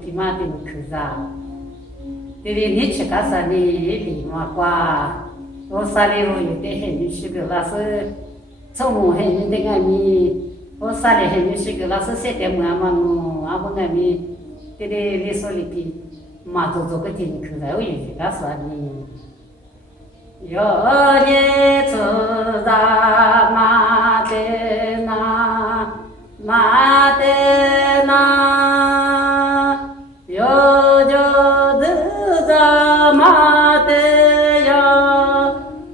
비마딘 그자 데리 니치 가사니 비마과 오사리로 유대 해니시글라스 청모 해니데가미 오사리 해니시글라스 세데무아마무 아보나미 데리 리솔리피 마도조거딘 그자 유대 가사니 여예 저자 마데나 마데나 여저드자 마데야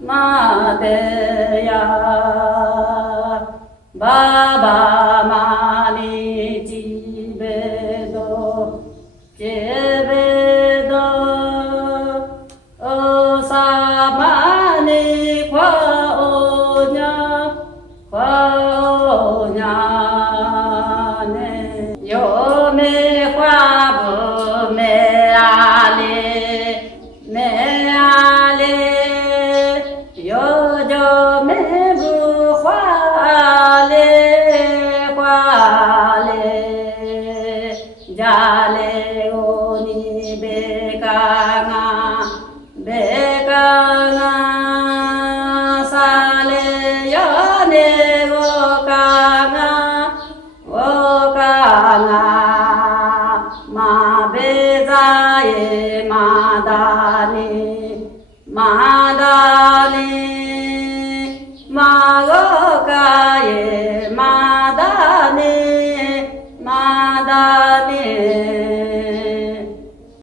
마데야 바바마니 집에도 집에도 어사마니 과오냐 과오냐네 요메 화부 메아레 메아레 요저 메부 화레 화레 자레 오니 베강아 베강아 살레야네 오강아 오강아 마베자에 마다니 마